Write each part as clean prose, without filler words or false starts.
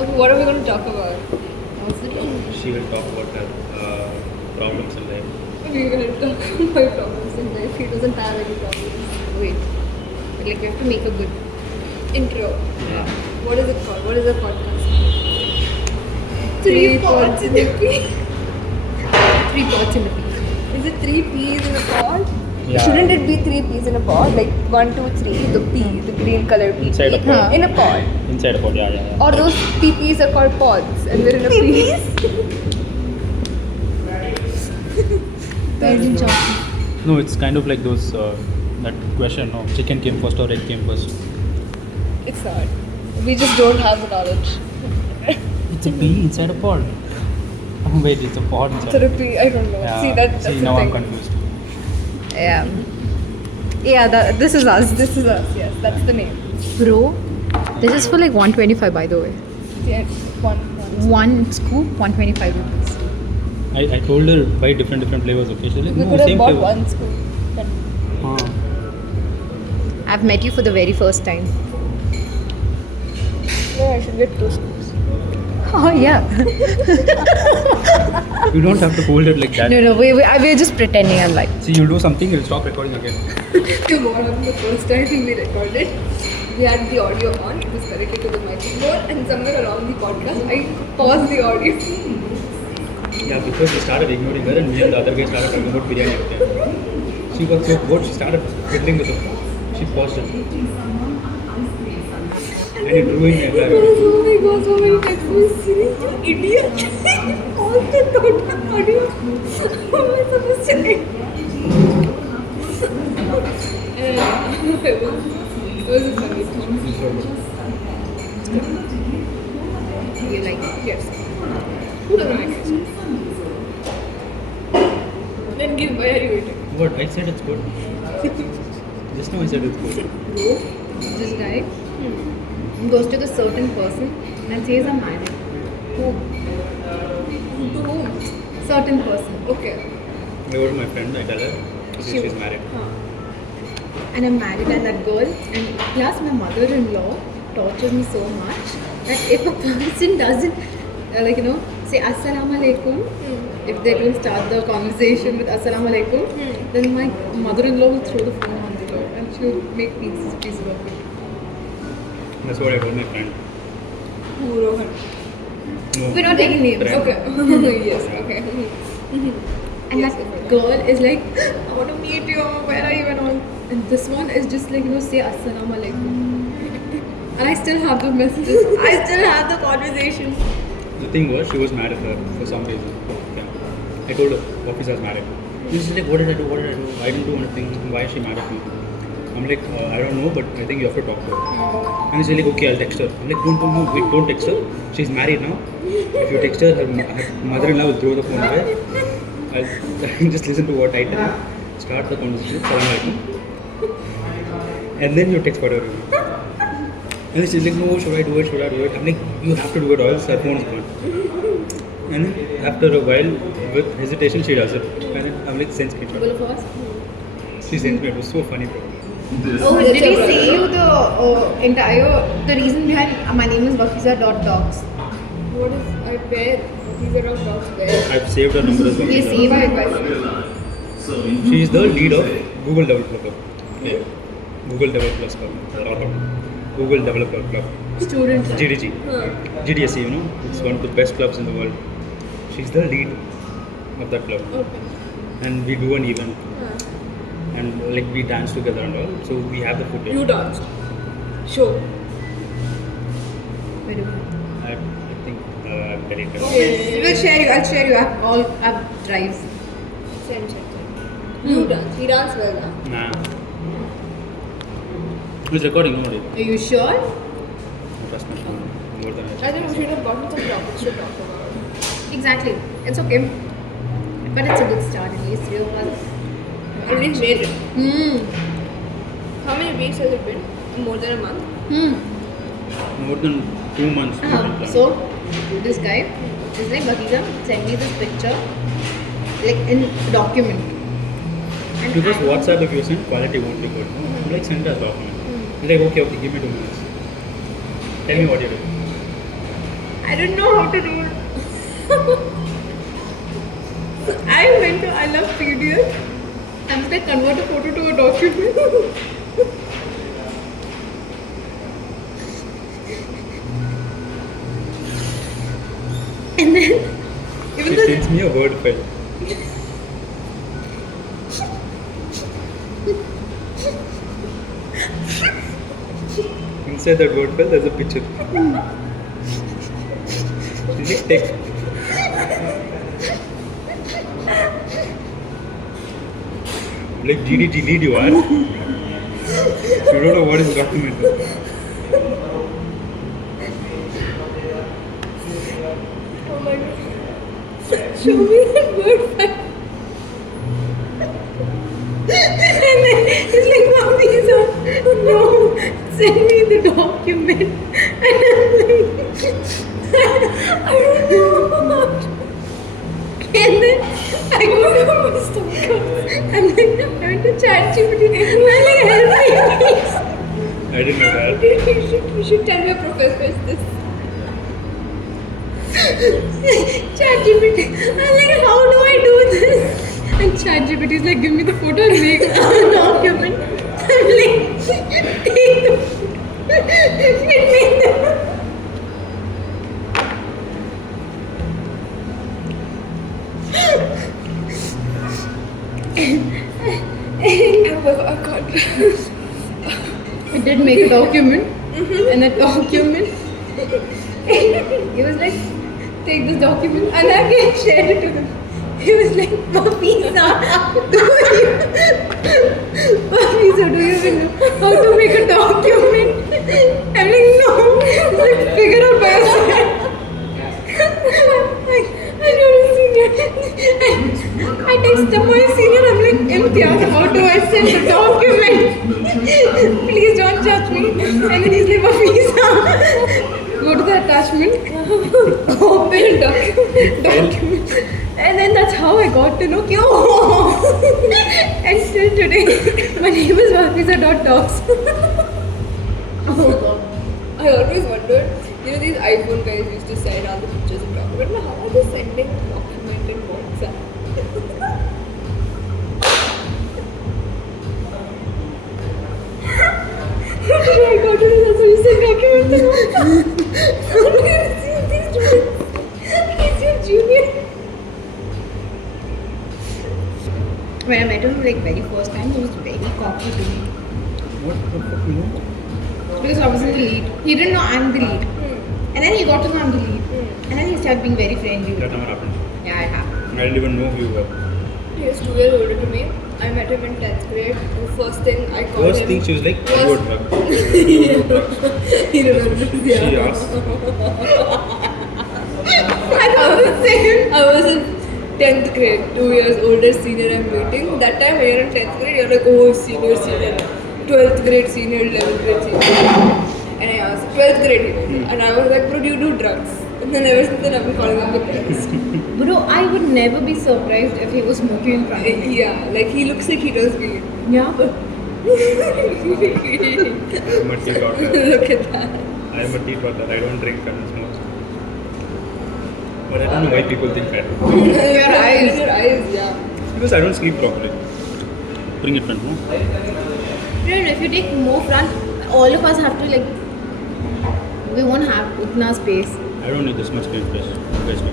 Okay, what are we going to talk about? She will talk about her problems in life. We're going to talk about my problems in life. He doesn't have any problems. Wait. But like, we have to make a good intro. Yeah. What is it called? What is the podcast? Three pods in a pea. Three pods in a pea. Is it three peas in a pod? Yeah. Shouldn't it be three peas in a pod? Like 1, 2, 3, the pea, the green color pea. Inside a pod. In a pod. Inside a pod, yeah. Or those peas are called pods and we're in a pea. No, it's kind of like those, that question, no, chicken came first or egg came first. It's not. We just don't have the knowledge. It's a pea inside a pod. Oh, wait, it's a pod inside Therapy, I don't know. Yeah. See, that's See, the now thing. I'm confused. Yeah. Yeah, this is us. This is us. Yes, that's the name. Bro, this is for like 125 by the way. Yeah, one. One scoop, 125 rupees. I told her buy different flavors, okay? She's like, We no, could have same bought flavor. one scoop. But I've met you for the very first time. no, I should get 2 scoops. Oh yeah. You don't have to hold it like that. No, we're just pretending I'm like. See, you'll do something, you'll stop recording again. Tomorrow, the first time we recorded, we had the audio on. It was connected to the microphone, and somewhere along the podcast, I paused the audio. Yeah, because we started ignoring her and me and the other guy started talking about biryani every time. She got so bored, she started fiddling with the phone. She paused it. And it ruined the entire video. Oh my god, so many texts were sitting, you idiot. All the thought audio. What am I supposed to say? It was a funny thing. You like it? Yes. Who doesn't like it? Then give, why are you waiting? What? I said it's good. Just now I said it's good. This guy goes to the certain person and says I'm married. Who? To whom? Certain person. Okay. I go to my friend, I tell her, she's married. And I'm married and that girl. And plus my mother-in-law tortures me so much that if a person doesn't say Assalamu alaikum, if they don't start the conversation with Assalamu alaikum, then my mother-in-law will throw the phone on the floor and she'll make pieces of it. That's what I told my friend. Who, Rohan? No. We're not taking names. Friend. Okay. Yes, okay. And that girl is like, I want to meet you, where are you and all. And this one is just like, say Assalamu alaikum. And I still have the messages. I still have the conversations. The thing was, she was mad at her for some reason. Yeah. I told her, officer was mad at her. She's like, what did I do? I didn't do anything. Why is she mad at me? I'm like, I don't know, but I think you have to talk to her. And she's like, okay, I'll text her. I'm like, don't text her. She's married now. If you text her, her mother-in-law will throw the phone away. I'll just listen to what I tell. Start the conversation. Salam alaikum. And then you text whatever. And she's like, no, should I do it? I'm like, you have to do it or else her phone is gone. And then after a while, with hesitation, she does it. And then I'm like, send screenshot. Both of us. She sent me, it was so funny, bro. Oh, did he say you the the reason behind my name is Wafiza.dogs? What if I pair? These are all dogs pair. I've saved her number as well. Please save it. She is the lead of Google Developer Club. Yeah. Google Developer Club. Google Developer Club. Student. GDG. GDSC, you know, it's one of the best clubs in the world. She's the lead of that club. Okay. And we do an event. And like we dance together and all. So we have the footage. You danced. Show. I think I'm very good. We'll share you. I'll share you. I have drives. Send. You dance. He danced well, huh? Nah. Who's recording? Nobody. Are you sure? Trust me. More than I think we should have gotten some topics to talk about. Exactly. It's okay. But it's a good start at least. You know. Already made it. Hmm. How many weeks has it been? More than a month? More than 2 months. So, this guy is like, Bakiza, send me this picture, like in document. And Because I- WhatsApp, if you send, quality won't be good. I'm like, send us document. He's like, okay, give me 2 minutes. Tell me what you do. I don't know how to do it. I went to I love PDF and they convert a photo to a document. And then even She though sends me a word file. Inside that word file, there's a picture. She's like, text. Like, GD, delete you are. You don't know what is documented. Oh my god. Show me that word file. and then it's like, Mommy, so no, send me the document. And I'm like, I don't know. and then I go to my stomach. I'm like, I went to ChatGPT. I'm like, help me, please. I didn't know that. You should tell your professors this. ChatGPT. I'm like, how do I do this? And ChatGPT is like, give me the photo and make a document. I'm like, take the and make the. I can't. I did make a document, and that document, he was like, take this document, and I can share it to him. He was like, Papisa, Papisa, do you even know how to make a document? I'm like, no, it's like, figure out by yourself. I don't see that. I texted my senior, I'm like, Imtiaz, how do I send the document? Please don't judge me. And then he's like, Papisa, go to the attachment, open document. And then that's how I got to know, and still today, my name is Papisa.talks. Oh god. I always wondered, these iPhone guys used to send all the pictures of documents. Now, how are they sending a document in WhatsApp? Today I got to this also recent document in WhatsApp. How do you receive these documents? He's your junior. When I met him like very first time, he was very cocky to me. What the fuck, you know? Because I was in the lead. He didn't know I'm the lead. And then he got to know I'm the lead. And then he started being very friendly with That me. never happened. Yeah, I have. I didn't even know who you were. He was 2 years older to me. I met him in 10th grade. The first thing I called First him. thing, she was like, was- I got drugs. He remembers, She asked. I thought the same. I was in 10th grade, 2 years older senior I'm meeting. That time when you're in 10th grade, you're like, oh, senior. 12th grade senior, 11th grade senior. And I asked, 12th grade. And I was like, bro, do you do drugs? And then ever since then, I've been calling him the drugs. Bro, I would never be surprised if he was smoking in front of me. Yeah, like he looks like he does weed. Yeah, but I'm a teetotaler. Look at that. I'm a teetotaler. I don't drink and smoke. But I don't know why people think that. Your eyes. Your eyes, yeah. Because I don't sleep properly. Bring it front, no? if you take more front, all of us have to like. We won't have utna space. I don't need this much screen space. You guys do.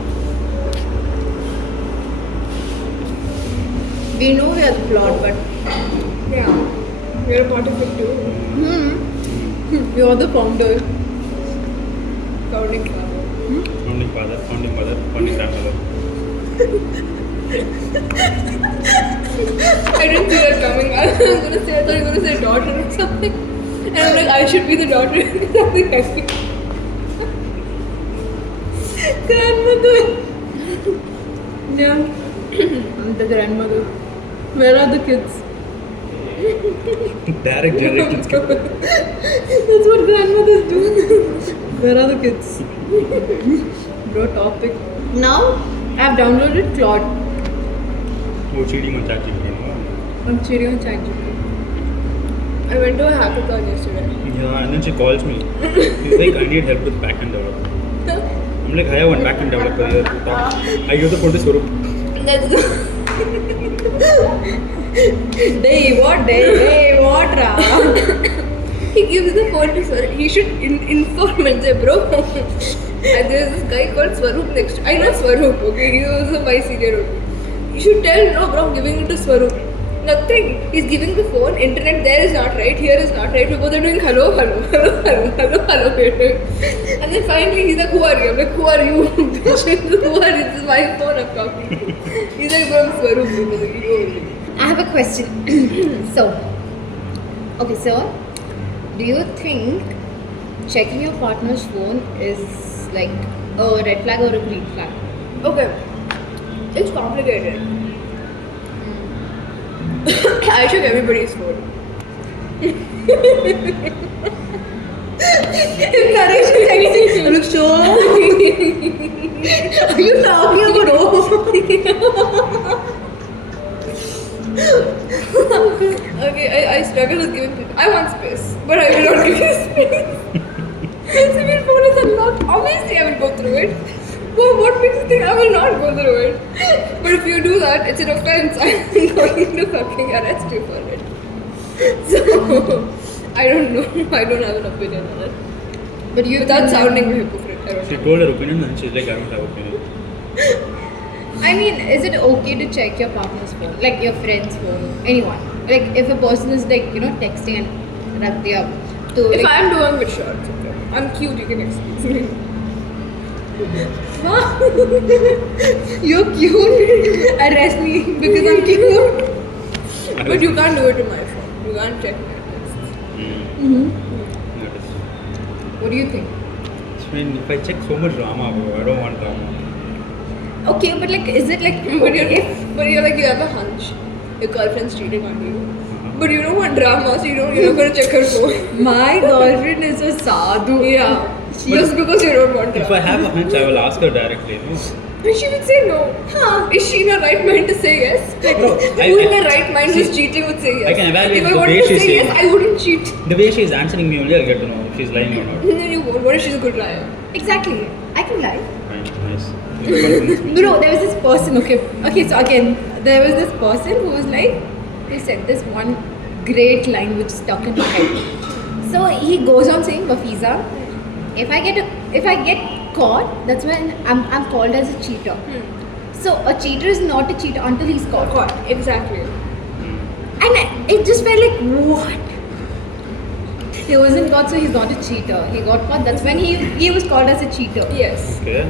We know we are the plot, but Yeah. You're a part of it too. you're the founder. Founding father. Founding father, founding mother, founding grandmother. I didn't see that coming. I was gonna say, I thought you were gonna say daughter or something. And I'm like, I should be the daughter. Something like that. Grandmother. Yeah. I'm the grandmother. Where are the kids? Direct generations. That's what grandmothers do. Where are the kids? Bro, topic. Now, I've downloaded Claude. Oh, cheating on ChatGPT. I'm cheating on ChatGPT. I went to a hackathon yesterday. Yeah, and then she calls me. She's like, I need help with backend development. I'm like, I have one backend developer here to talk. I give the phone to Swaroop. That's Day, what, Ra? he gives the phone to Swaroop. He should inform and say, bro, and there's this guy called Swaroop next to I know Swaroop, okay? He was my senior. You should tell, no, bro, I'm giving it to Swaroop. Nothing. He's giving the phone. Internet there is not right. Here is not right. We both are doing hello, hello, hello, hello, hello, hello. And then finally he's like, who are you? I'm like, who are you? Who are you? This is my phone I'm talking to. He's like, bro, I'm Swaroop. I have a question. So, do you think checking your partner's phone is like a red flag or a green flag? Okay. It's complicated. I check everybody's phone. If Naresh is texting, I'm like, sure. Are you talking about Okay, I struggle with giving people. I want space, but I will not give you space. So if your phone is unlocked, obviously I will go through it. Well, what makes you think I will not go through it? But if you do that, it's an offense. I'm going to fucking arrest you for it. So, I don't know. I don't have an opinion on it. But you Without sounding a hypocrite, I don't She know. told her opinion and she's like, I don't have opinion. I mean, is it okay to check your partner's phone, like your friend's phone, anyone? Like if a person is like texting and rak diya, to If like, I'm doing with shorts, okay. I'm cute, you can excuse me. you're cute, arrest me because I'm cute. But you can't do it to my phone. You can't check my text. That is. What do you think? I mean, if I check so much drama, bro, I don't want drama. Okay, but like, is it like But you're like, you have a hunch. Your girlfriend's cheating on you. But you don't want drama, so you're not going to check her phone. my girlfriend is a sadhu? Yeah. Just because you don't want drama. If I have a hunch, I will ask her directly. No? But she would say no. Huh? Is she in her right mind to say yes? Like, No, who in their right mind who's cheating would say yes? I can evaluate If I the wanted way to she's say yes, saying. I wouldn't cheat. The way she is answering me only, I'll get to know if she's lying or not. And then you won't. What if she's a good liar? Exactly. I can lie. Fine, nice. You convince me. No, there was this person. Okay. So again, there was this person who was like, he said this one great line which stuck in my head. So he goes on saying, Wafiza, if I get caught, that's when I'm called as a cheater. So a cheater is not a cheater until he's caught. God, exactly. And it just felt like, what? He wasn't caught, so he's not a cheater. He got caught. That's when he was called as a cheater. Yes. Okay.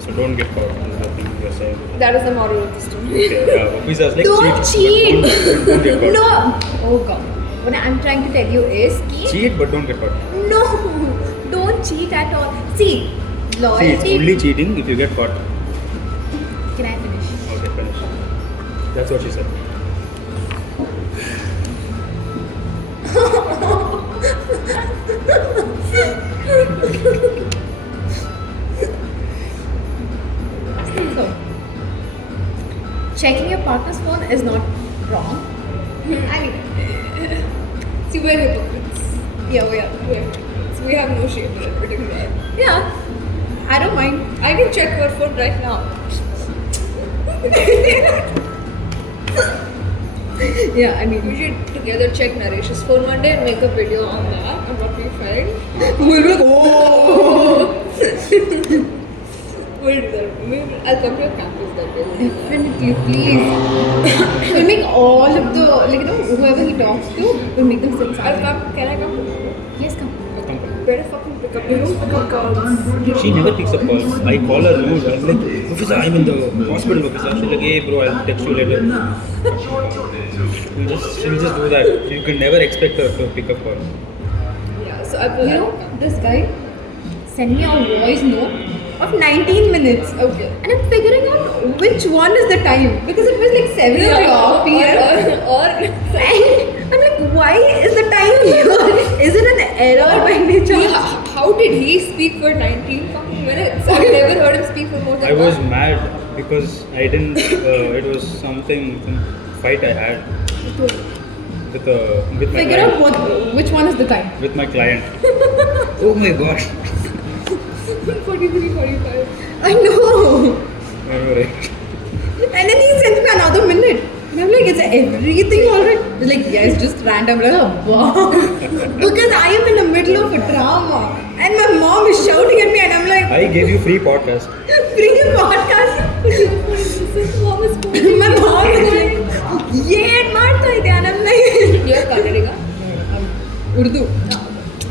So don't get caught. Is the thing you're saying. That is the moral of the story. Okay. Yeah. Officers like Don't cheat. Don't get caught. No. Oh God. What I'm trying to tell you is, Cheat, but don't get caught. no, don't cheat at all. See, See, loyalty. it's only cheating if you get caught. Can I finish? Okay, finish. That's what she said. So, checking your partner's phone is not wrong. I mean, See, we're hypocrites. yeah, we are. We're hypocrites. We have no shame in admitting that. Yeah, I don't mind. I can check her phone right now. Yeah, I mean, We should together check Naresh's phone one day and make a video on that and what we find. we'll be like, oh. We'll do that. I'll come to your campus that day. Definitely, please. We'll make all of the, like, whoever he talks to, we'll make them sit I'll silent. come. Can I come tomorrow? Yes, come. Better fucking pick up. You don't pick up calls. She never picks up calls. I call her, no, I'm like, Officer, I'm in the hospital, Officer. She's like, hey bro, I'll text you later. She'll just do that. You can never expect her to pick up call. Yeah, so I will. You know, this guy sent me a voice note of 19 minutes. Okay. And I'm figuring out which one is the time because it was like 7 o'clock p.m. Or And I'm like, why is the time here? Is it an error by any chance? how did he speak for 19 fucking minutes? I've never heard him speak for more than I was that. mad because I didn't, it was some fight I had with my Figure client. out which one is the time. With my client. Oh my god. For 43:45. I know. I know, right? And then he sent me another minute. And I'm like, is everything alright? He's like, yes, just random. I'm like, wow. Because I am in the middle of a drama. And my mom is shouting at me and I'm like, I gave you free podcast. bring a podcast. My mom is like, yeah, ಮಾಡ್ತಾ ಇದೆ. And I'm like, You're Kannadiga? Urdu.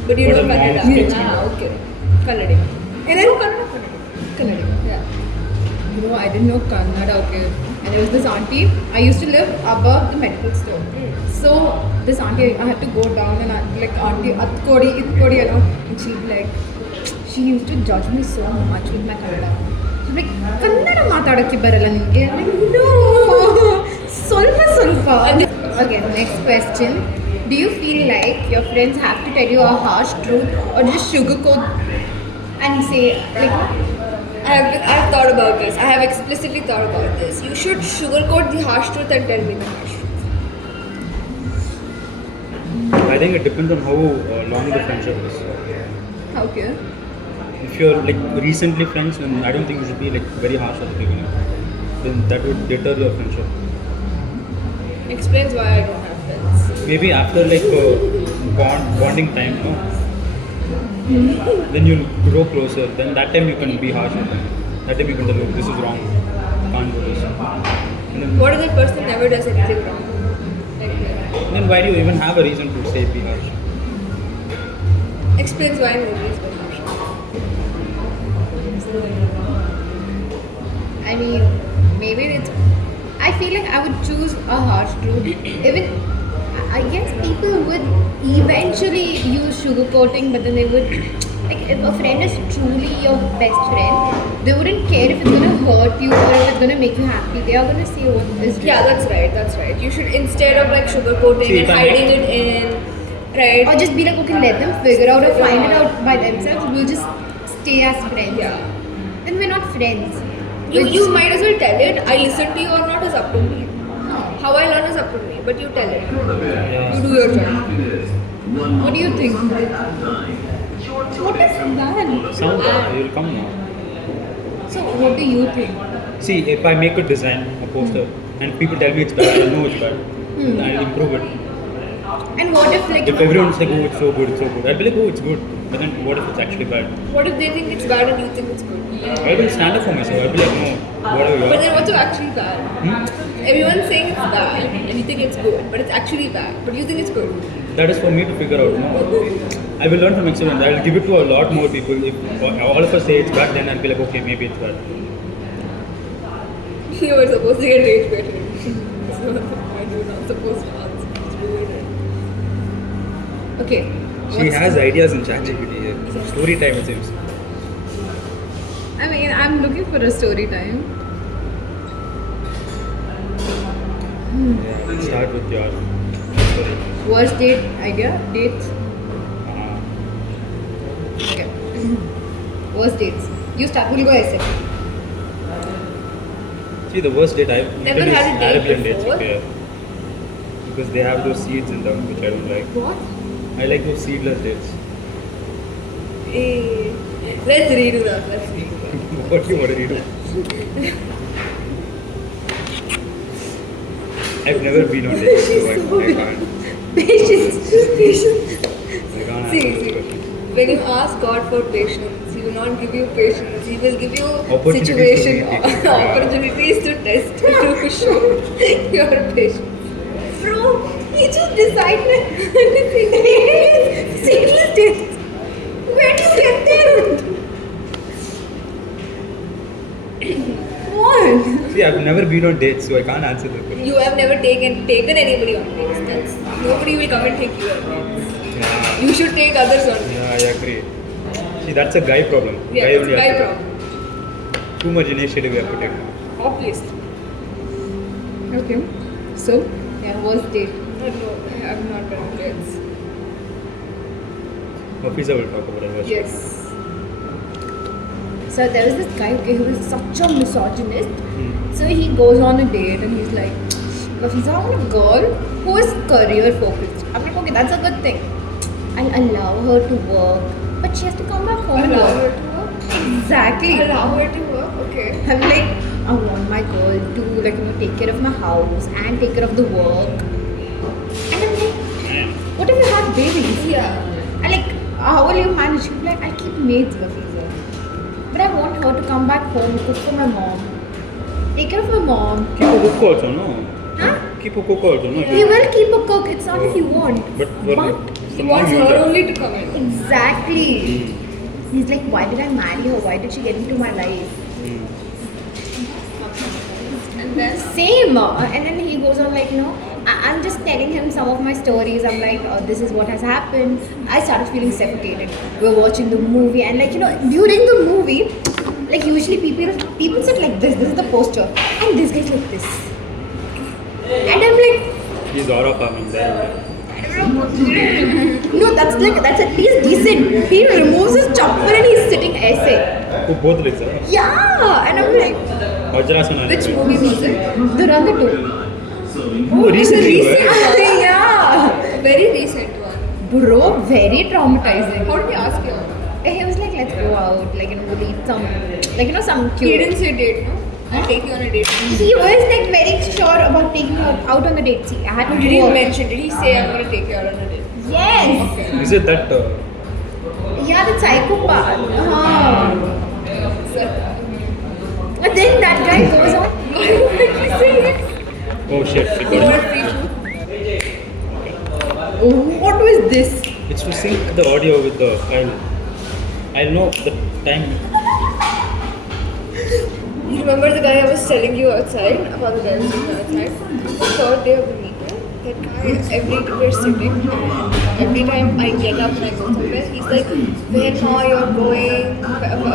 But you But know the mom Kannada. speaks Okay. Kannadiga. And then, Kannadiga. Yeah. you know, I didn't know Kannada, okay. And there was this auntie. I used to live above the medical store. So this auntie, I had to go down and like auntie, at kodi, it kodi, you know. And she'd be like, she used to judge me so much with my Kannada. She'd be like, Kannada ಮಾತಾಡಕ್ಕೆ ಬರಲ್ಲ ನಿನಗೆ? I'm like, no, ಸ್ವಲ್ಪ. Okay, next question. Do you feel like your friends have to tell you a harsh truth or just sugarcoat and say like? I've thought about this. I have explicitly thought about this. You should sugarcoat the harsh truth and tell me the harsh truth. I think it depends on how long the friendship is. Okay. If you're like recently friends, then I don't think you should be like very harsh at the beginning. Then that would deter your friendship. Explains why I don't have friends. Maybe after like bonding time, no? Then you'll grow closer. Then that time you can be harsh with them. That time you can tell, look, this is wrong. Can't do this. And What if that person never does anything wrong? Like, then why do you even have a reason to say be harsh? explains why nobody is very harsh. I mean, maybe it's. I feel like I would choose a harsh truth. Even, I guess people would eventually use sugarcoating, but then they would. Like, if a friend is truly your best friend, they wouldn't care if it's gonna hurt you or if it's gonna make you happy. They are gonna say what is real. Yeah, that's right. That's right. You should, instead of like sugarcoating See, and if I- hiding it in, right? Or just be like, okay, let them figure out or find it out by themselves. We'll just stay as friends. Yeah. Then we're not friends. You might as well tell it. I listen to you or not is up to me. No. How I learn is up to me. But you tell it. Yeah. You do your job. What do you think? What is that? Sound you'll come now. So, what do you think? See, if I make a design, a poster, and people tell me it's bad, I know it's bad. I'll improve it. And what if like If everyone's like, oh, it's so good, I'll be like, oh, it's good. But then what if it's actually bad? What if they think it's bad and you think it's good? I will stand up for myself. I'll be like, no, whatever you But are. then what's actually bad? Everyone's saying it's bad and you think it's good, but it's actually bad. But you think it's good. That is for me to figure out. No? I will learn from experience. I will give it to a lot more people. If all of us say it's bad, then I'll be like, okay, maybe it's bad. You were supposed to get rage better. So you're not supposed to answer. It's ruined. okay. She has ideas in ChatGPT. Story time, it seems. I mean, I'm looking for a story time. Yeah, let's start with your story. Worst date idea? Dates? Okay. Worst dates. You start. We'll go SF. See, the worst date I've Never eaten is had a date Arabian dates before? here. Because they have those seeds in them, which I don't like. What? I like those seedless dates. Hey, let's redo that. What do you want to do? I've never been on dates, so I can't. Patience. Patience. I can't See, answer this question. when you ask God for patience, He will not give you patience. He will give you Opportunities to situation, meet people. opportunities to test, to show your patience. Bro, he just decided seedless dates. Where do you get them? What? See, I've never been on dates, so I can't answer this question. You have never taken anybody on dates. That's, nobody will come and take you on dates. Yeah, You should take others on dates. yeah, I agree. See, that's a guy problem. Yeah, it's only a guy has to- problem. Too much initiative we have to take. Obviously. Okay. So, yeah, worst date. No, I have not been on dates. Officer will talk about it. Yes. So there was this guy, okay, who was such a misogynist. Hmm. So he goes on a date and he's like, Rafiza, I want a girl who is career focused. I'm like, okay, that's a good thing. I'll allow her to work, but she has to come back home and Allow her work. to work? Exactly. Allow her to work. Okay. I'm like, I want my girl to like take care of my house and take care of the work. And I'm like, what if you have babies? Yeah. And like, how will you manage? She'll be like, I'll keep maids, Rafiza. But I want her to come back home, cook for my mom, take care of my mom. Keep a cook also, no? Huh? Keep a cook also, no? He will keep a cook. It's not if you want. But for But He wants her only to come in. exactly. He's like, why did I marry her? Why did she get into my life? And then Same. And then he goes on like, I'm just telling him some of my stories. I'm like, this is what has happened. I started feeling suffocated. We're watching the movie and like, during the movie, like usually people sit like this. This is the poster. And this guy's like this. And I'm like, He's horror farming there. no, that's at least decent. He removes his chopper and he's sitting essay. Oh, both legs, huh? Yeah. And I'm like, Vajrasana. which movie was it? Duranga 2. Oh, recently, right? Yeah. Very recent one. Bro, very traumatizing. How did he ask you? He was like, let's go out, like, we'll eat some, like, some He cute. didn't say date, no? I'll take you on a date. He was like very sure about taking her out on the date. See, I had to Did he go. mention? Did he say I'm gonna take you out on a date? Yes. Okay. Is it that? Yeah, the psychopath. So, But then that guy goes on. why would he say it? Oh shit. You It want was, free food? What was this? it's to sync the audio with the file. I'll know the time. You remember the guy I was telling you outside? About the guy I was telling you outside? The third day of the meeting, that guy, we're sitting and every time I get up and I go somewhere, he's like, where now you're going?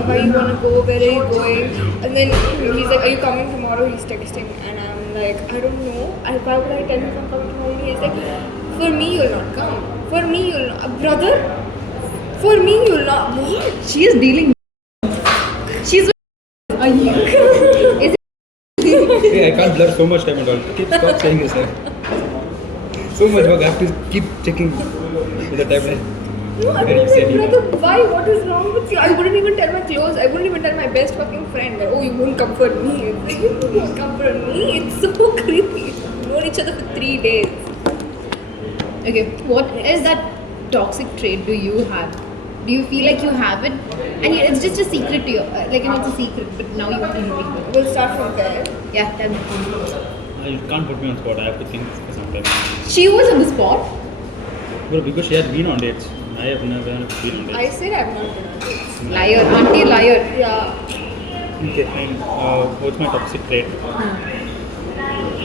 Where you wanna go? Where are you going? And then he's like, are you coming tomorrow? He's texting and I'm like, I don't know. Why would I tell him I'm coming tomorrow? He's like, for me you'll not come. For me you'll not. Brother? For me you'll not. What? She is dealing. She's. Are you? Is it? Hey, I can't blur so much time and all. Stop saying this. So much work. I have to keep checking with the timeline. No, I Very was like, exciting. brother, why? What is wrong with you? I wouldn't even tell my close. I wouldn't even tell my best fucking friend that, oh, you won't come for me. It's like, you won't come for me. It's so creepy. We've known each other for 3 days. Okay, what is that toxic trait do you have? Do you feel like you have it? And it's just a secret to you. Like, it's a secret, but now you want to leave it. We'll start from there. Yeah, tell me. You can't put me on spot. I have to think for some time. She was on the spot. Well, because she has been on dates. I have never been on dates. I said I'm not gonna do this. Liar, auntie liar. Yeah. Okay, fine. What's my toxic trait?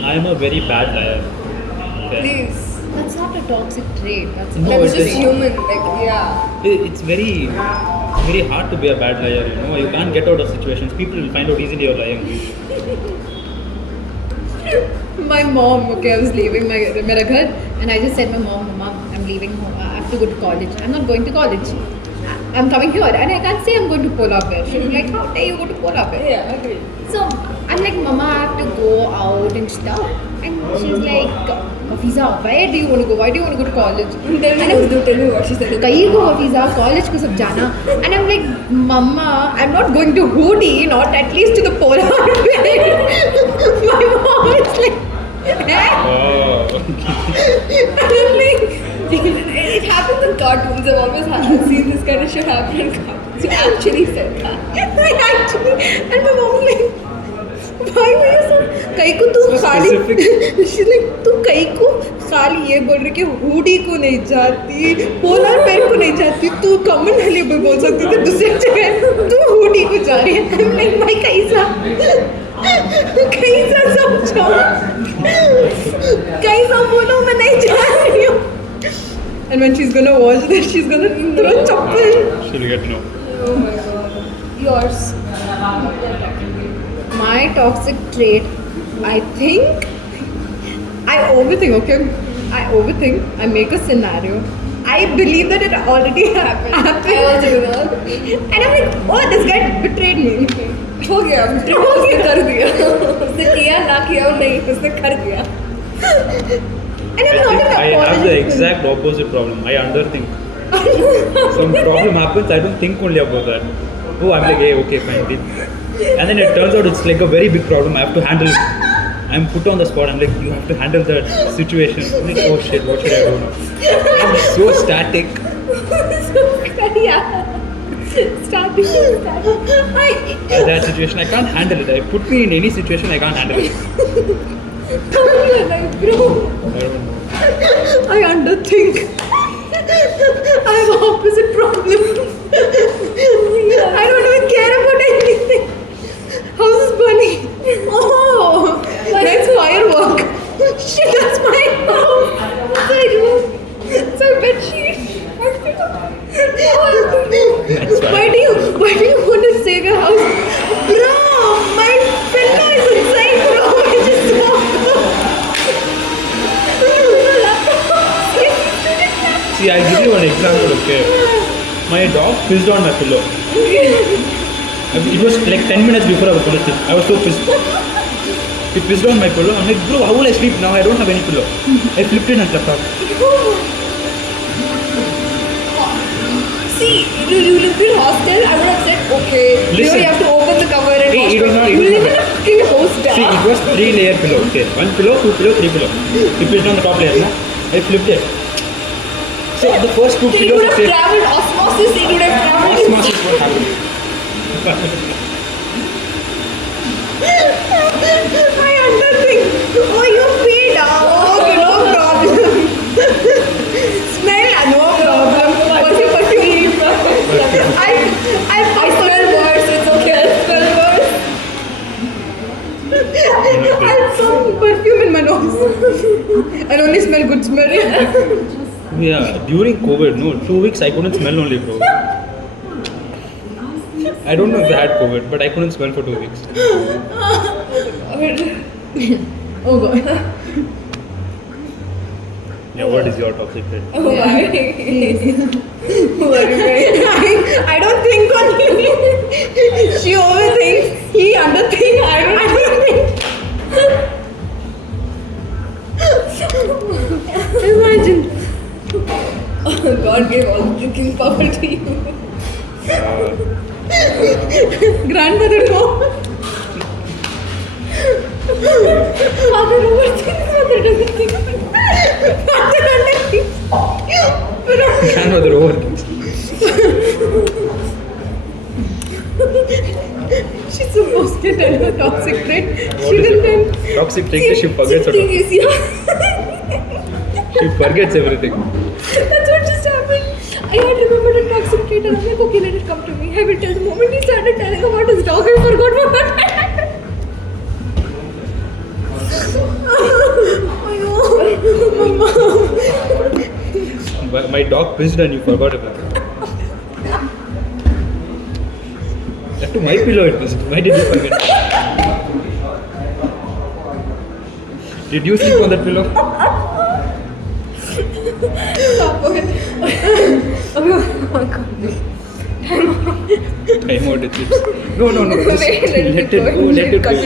I am a very bad liar. Okay. Please. That's not a toxic trait. That's No, That's it just is. human. Like, yeah. It's very, very hard to be a bad liar. You can't get out of situations. People will find out easily you're lying. my mom. Okay, I was leaving my ghar, and I just said, my mom, I'm leaving home. I have to go to college. I'm not going to college. I'm coming here, and I can't say I'm going to Polar Bear. She'll be like, how dare you go to Polar Bear? Yeah, agree. So I'm like, Mama, I have to go out and stuff. And she's like, Hafiza, where do you want to go? Why do you want to go to college? Tell me what she said. कहीं को Hafiza, college को सब जाना. And I'm like, Mama, I'm not going to Hoodie, not at least to the Polar Bear. My mom is like, eh? Oh. And I'm like, It happens in cartoons. I've always seen this kind of shit happen in cartoons. You actually said that. and my mom like, why were you so कहीं को तू So खाली specific. she's like तू कहीं को खाली ये बोल रही कि हुडी को नहीं जाती पोलर बेयर को नहीं जाती तू कॉमन हेली भी बोल सकती थी दूसरी जगह तू हुडी को जा रही है I'm like भाई कैसा समझाओ कैसा बोलो मैं नहीं जा रही हूँ and when she's gonna watch this she's gonna throw chappal She'll get no. Oh my god. Yours. My toxic trait, I think I overthink, okay? I overthink, I make a scenario. I believe that it already happened. I also do that. And I'm like, oh, this guy betrayed me. हो गया trip उसने कर दिया उसने किया ना किया और नहीं उसने कर दिया And I'm not an I have the apologist. exact opposite problem. I underthink. Some problem happens, I don't think only about that. Oh, I'm like, hey, okay, fine, deal. And then it turns out it's like a very big problem. I have to handle it. I'm put on the spot. I'm like, you have to handle that situation. I'm like, oh shit, what should I do now? I'm so static. Yeah. Starting. That situation, I can't handle it. Put me in any situation, I can't handle it. How are you alive, bro? I don't know. I underthink. I have opposite problem. I don't even care about anything. House is burning. Oh, that's firework. Shit, that's my house. What's I do? It's a bed sheet. That's fine. Why do you want to save your house? Bro, my pillow is inside, bro. I just walked out. See, I'll give you an example, okay? My dog pissed on my pillow. It was like 10 minutes before I was going to sleep. I was so pissed. He pissed on my pillow. I'm like, bro, how will I sleep now? I don't have any pillow. I flipped it and slept off. See, you live in hostel, I would have said, okay, Listen. you have to open the cover and Hey, wash it was the- not- You it was live not- in a fucking house, See, it was 3-layer pillow, okay? 1 pillow, 2 pillow, 3 pillow. He pissed on the top layer, no? I flipped it. So the first 2 Then it pillows would are have safe. traveled osmosis, it would have traveled. Osmosis is what happened. I underthink. Oh, you paid. Okay, no problem. Smell, no problem. What's your perfume? I smell worse, it's okay. I smell worse. I have some perfume in my nose. I only smell good smell. Yeah, during COVID, no, 2 weeks I couldn't smell only, bro. I don't know if I had COVID, but I couldn't smell for 2 weeks. Oh god. Yeah, what is your toxic trait? Why? Who are you guys? I don't think on him. She overthinks. He underthinks. I don't think. Imagine. God gave all the thinking power to you. Grandmother, no. Father overthinks. Mother doesn't think. Father underthinks. Grandmother overthinks. She's supposed to tell her toxic trait. She didn't tell. Toxic trait is she forgets her Thing toxic. is, yeah. She forgets everything. That's what just happened. I had remembered a toxic trait and I'm like, okay, let it come to me. I will tell the moment he started telling about his dog, I forgot what happened. My dog pissed and you forgot everything. That to my pillow it pissed. Why did you forget? Did you sleep on that pillow? Okay. Oh my god. Time out it chips. No. Just Wait, let it go. Let it cut go. it.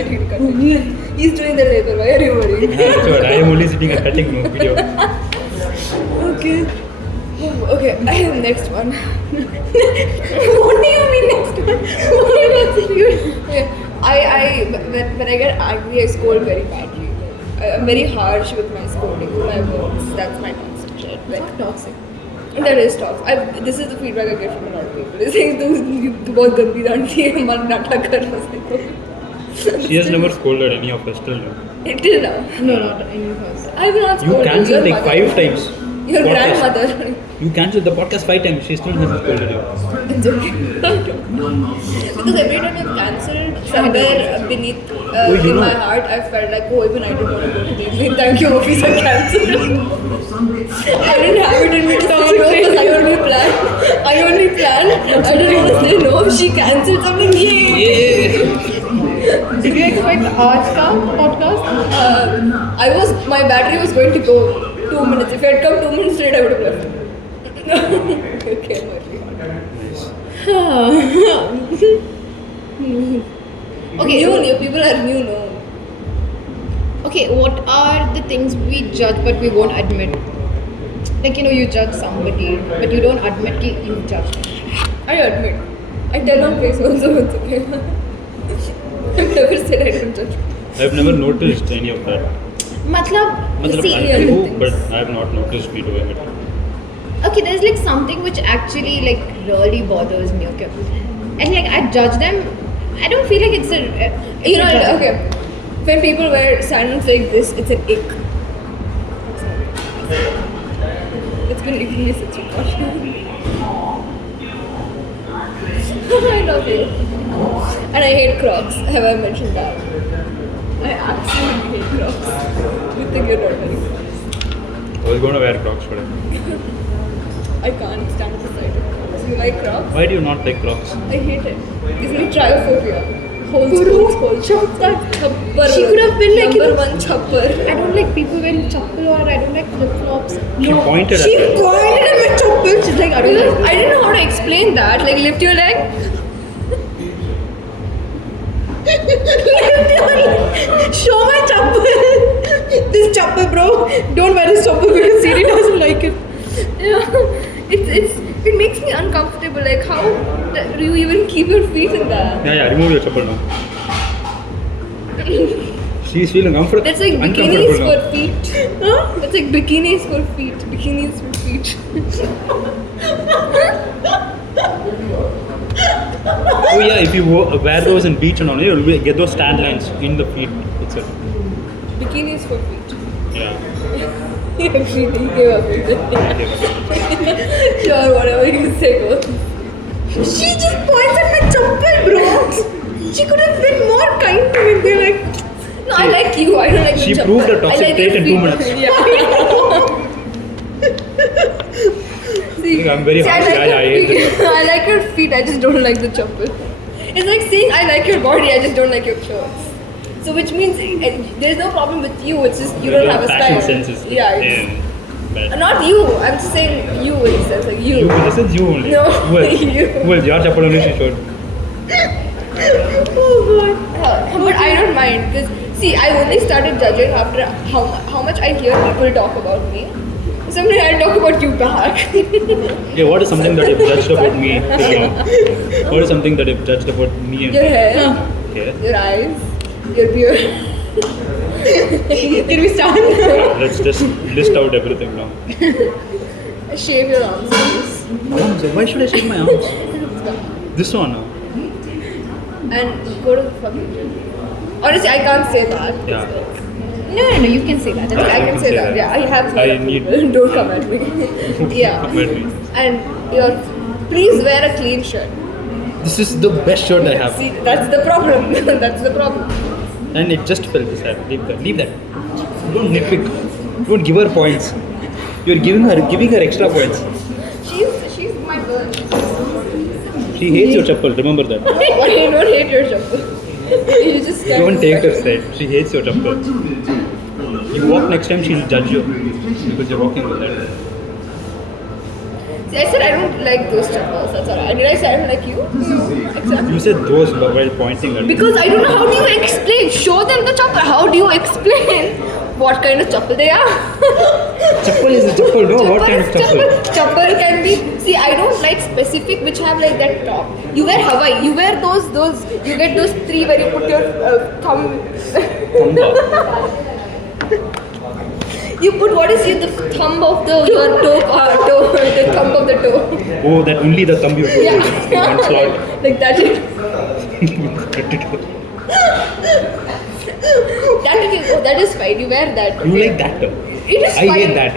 He's doing the labor. Why are you worried? That's what. I am only sitting and cutting no video. Okay. Okay, next one. What do you mean next one? Okay, when I get angry, I scold very badly. I'm very harsh with my scolding, my words. That's my toxic trait. Like Toxic. that is toxic. This is the feedback I get from a lot of people. They're saying तू बहुत गंदी डांटी है, मन नाटक कर रहा है. She has never scolded any of us till now. Until now, No, not any of us. I've not You scolded. cancelled Your like mother. 5 times. Your Podcast. grandmother. You cancelled the podcast 5 times. She still hasn't scolded you. It's okay. Because every time I've cancelled, somewhere beneath you in my know. heart, I felt like, oh, even I didn't want to go to the evening. Thank you, officer, cancelled. I didn't have it in me to say no because I only planned. I didn't want to say no. She cancelled something. Yay! Did you expect Aaj ka podcast? My battery was going to go 2 minutes. If I had come 2 minutes late, I would have left. Okay, Murphy. Okay, New people are new, no. Okay, what are the things we judge but we won't admit? Like, you judge somebody, but you don't admit that you judged. I admit. I tell on face also it's okay. I've never said I don't judge. I've never noticed any of that. Matlab, see, I do, but I have not noticed me doing it. okay, there's like something which actually like really bothers me, okay? And like I judge them, I don't feel like it's a You know, judgment. okay. When people wear sandals like this, it's an ick. It's been icking me since you got here. I love you. And I hate Crocs. Have I mentioned that? I absolutely hate Crocs. You think you're not very Crocs. I was going to wear Crocs today. I can't stand the sight of Crocs. You like Crocs? Why do you not like Crocs? I hate it. Gives me triophobia. Holes. Chapper. She could have been like, number one chapper. I don't like people wearing chappal or I don't like flip-flops. She pointed She at it. pointed at my chappal. She's like, I don't know. I didn't know how to explain that. Like, lift your leg. Lift your leg. Show my chappal. This chappal, bro. Don't wear this chappal because Siri doesn't like it. Yeah. It makes me uncomfortable. Like, how do you even keep your feet in that? Yeah, remove your chappal now. She's feeling That's like bikinis uncomfortable for now. feet. Huh? That's like bikinis for feet. Bikinis for feet. Oh yeah, if you wear those in beach and all, you'll get those tan lines in the feet itself. Bikinis for feet. Yeah. He agreed. He gave up with it. Okay. Sure, whatever you say goes. She just points at my chappal, bro. She could have been more kind to me. They're like, no, I like you. I don't like She the chappal. proved her toxic I like trait your in 2 feet. minutes. Yeah. See, I'm very see, harsh. I like Yeah, your I hate feet. I like your feet. I just don't like the chappal. It's like saying I like your body. I just don't like your clothes. So which means there's no problem with you. It's just you don't have a fashion style. sense is Yeah. It's, bad. not you. I'm just saying you in the sense like you. You, in the sense you only. No, Well, you. well, your chappal only she showed. Oh god. But I don't mind because see, I only started judging after how much I hear people talk about me. Someday I'll talk about you back. Yeah, what is something that you've judged about me till now? What is something that you've judged about me and Your hair, Okay. your eyes, your beard. Can we start? Let's just list out everything now. Shave your arms, please. Arms? Why should I shave my arms? This one now. And go to the fucking gym. Honestly, I can't say that. Yeah. No, you can say that. I can say that. Yeah, I have. I heard of need- people. Don't come at me. Yeah. Come at me. And please wear a clean shirt. This is the best shirt I have. See, that's the problem. That's the problem. And it just fell this head. Leave that. Leave that. Don't nitpick. Don't give her points. You're giving her extra points. She's my girl. She hates your chappal. Remember that. Why do you not hate your chappal? You just can't Don't take her respect side. She hates your chappal. You walk next time, she'll judge you because you're walking with that. See, I said I don't like those chappals. That's all. Did I say I don't like you? No. Exactly. You said those while pointing at me. Because I don't know how do you explain. Show them the chappal. How do you explain what kind of chappal they are? Chappal is a chappal. No, what kind of chappal? Chappal can be. See, I don't like specific which have like that top. You wear Hawaii. You wear those. You get those three where you put your thumb. Thumba. You put what is it? The thumb of your toe. The thumb of the toe. Oh, that only the thumb you put Yeah. in one slot. Like that. That is fine. You wear that. You okay? like that term. It is I fine. hate that.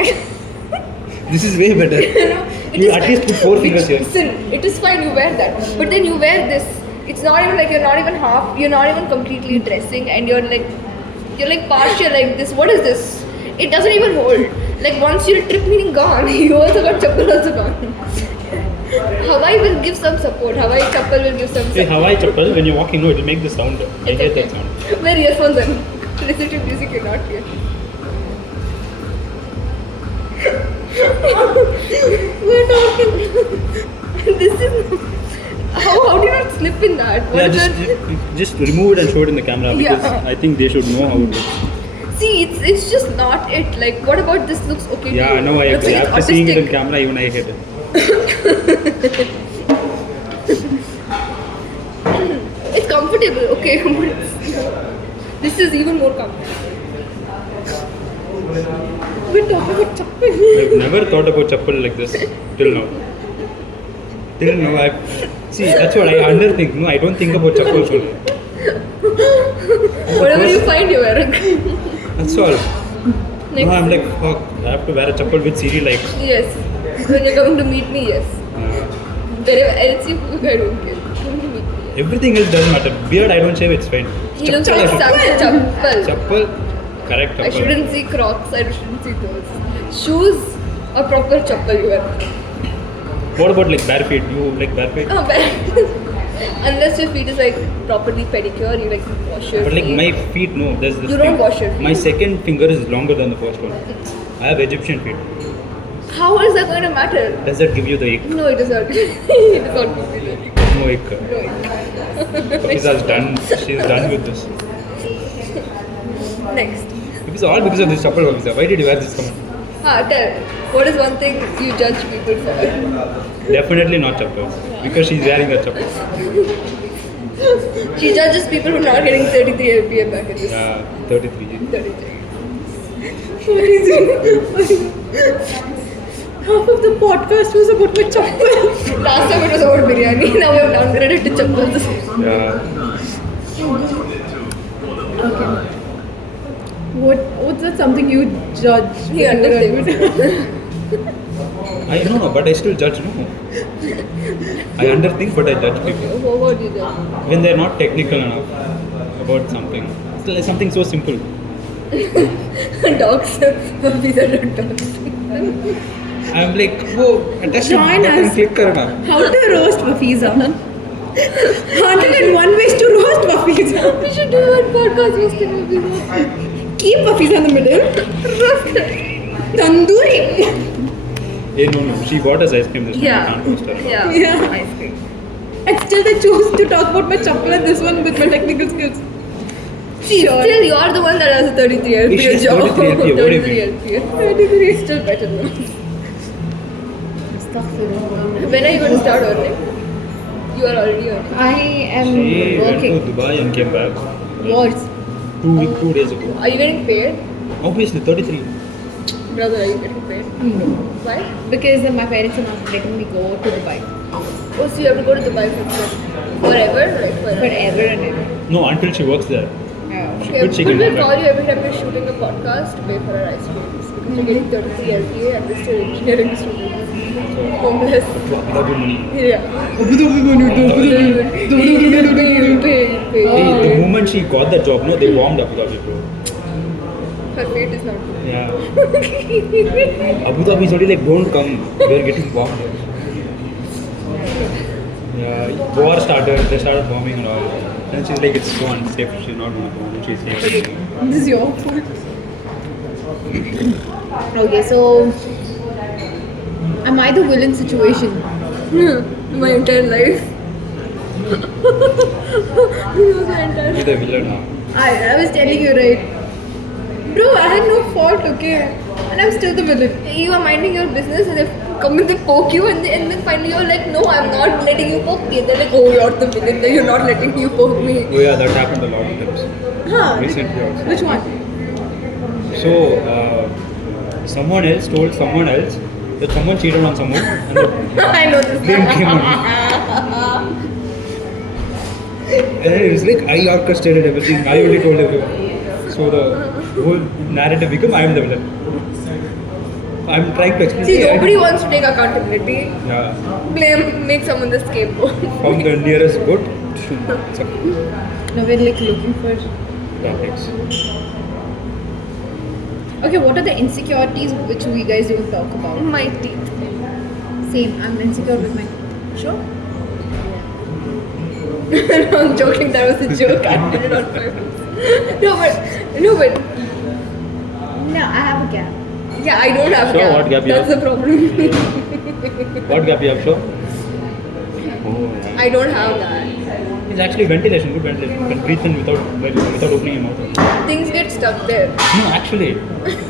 This is way better. It You is at fine. least put 4 fingers here. Listen, it is fine. You wear that, but then you wear this. It's not even like you're not even half. You're not even completely dressing, and you're like partial like this. What is this? It doesn't even hold. Like once you trip, meaning gone. You also got chappal also gone. Hawaii will give some support. Hawaii chappal will give some Hey, support. Hawaii chappal, when you're walking, no, it will make the sound. I It's hate okay. that sound. Wear earphones and listen to music you're not here. We're talking. This is how do you not slip in that? What Yeah, is that? just remove it and show it in the camera because Yeah. I think they should know how it looks. See, it's just not it. Like, what about this looks okay? to Yeah, you? I know. I Looks agree. like After it's seeing it in autistic. camera, even I hate it. comfortable, okay. This is even more comfortable. We're talking about chappal. I've never thought about chappal like this till now. Till now, see, that's what I underthink. No, I don't think about chappals only. Whatever you find, you wear it. That's all. Next. No, I'm like, fuck, I have to wear a chappal with Siri like. Yes. When you're coming to meet me, yes. Uh, Wherever else you go, I don't care. Coming to meet me, yes. everything else doesn't matter. Beard, I don't shave, it's fine. He looks Chappal, like I should- some chappal. Chappal, correct I chappal. shouldn't see Crocs, I shouldn't see those. Shoes, a proper chappal you wear. What about like bare feet? You like bare feet? Oh, man. Unless your feet is like properly pedicure, you like wash your But like feet. my feet, no. There's this You don't thing. wash your feet. My second finger is longer than the first one. I have Egyptian feet. How is that going to matter? Does that give you the ick? No, it does not. It does not give me the No ick. She's done. She's done with this. Next. It was all because of this chappal, Visa. Why did you wear this comment? Tell. What is one thing you judge people for? Definitely not chappals. Because she's wearing a chappal. She judges people who are not getting 33 LPA packages. 33. 33. Half of the podcast was about my chappal. Last time it was about biryani. Now we have downgraded to chappals. Yeah. What's that something you judge? He understands. I know, but I still judge, no. I underthink, but I judge people. What do you judge? When they're not technical enough about something. It's like something so simple. Dogs. These are not dogs. I'm like, oh, attach your Join button, us. click karna. How to roast Wafiza? 101 ways to roast Wafiza. We should do one podcast roasting movies. Keep Wafiza in the middle. Tandoori. Hey, no, she bought us ice cream this time. Yeah. I can't roast her. Yeah. Yeah. Ice cream. And still they choose to talk about my chappal and this one with my technical skills. See, Sure. still you're the one that has a 33 LPA She's job. 33 LPA, what do you 33 mean? LPA. 33 is still better than us. When are you going to start earning? You are already earning. I am She went working. to Dubai and came back. Wars. 2 days ago. Are you getting paid? Obviously, 33. Brother, are you getting paid? No. Why? Because my parents are not letting me go to Dubai. Oh, so you have to go to Dubai forever? Like forever? Forever and ever. No, until she works there. Yeah. She Okay, quit, she we can will come call back. you every time we're shooting a podcast to pay for our ice creams because you're getting 33 LPA and we're still engineering students. Homeless. Abu Dhabi money. Yeah. Hey, the moment she got the job, no, they bombed Abu Dhabi, bro. Her fate is not good. Yeah. Abu Dhabi is already like, don't come. We are getting bombed. Yeah, war started, they started bombing and all. And she's like, it's so unsafe, she's not gonna go. And she's saying, This is your fault. Okay, so am I the villain situation? My entire life. This was my entire you're the villain now. I was telling you, right? Bro, I had no fault, okay? And I'm still the villain. You are minding your business and they come and they poke you and then finally you're like, no, I'm not letting you poke me. And they're like, oh, you're the villain, you're not letting you poke me. Oh yeah, that happened a lot of times. Huh? Recently also. Which one? So, someone else told someone else that someone cheated on someone and the I know this. blame came on me. And it was like, I orchestrated everything, I only told everyone. So the whole narrative became, I am the villain. I'm trying to explain. See, Hey, I nobody didn't- wants to take accountability. Yeah, Blame, make someone the scapegoat. from the nearest goat to No, we're like looking for. topics. Okay, what are the insecurities which we guys don't talk about? My teeth. Same, I'm insecure with my. Sure. No, I'm joking, that was a joke. I did it on purpose. No, but. No, I have a gap. Yeah, I don't have Sure, gap. what gap you That's have? the problem. What gap you have, sure? Oh. I don't have that. It's actually ventilation, good ventilation. You can breathe in without opening your mouth. Things get stuck there. No, actually,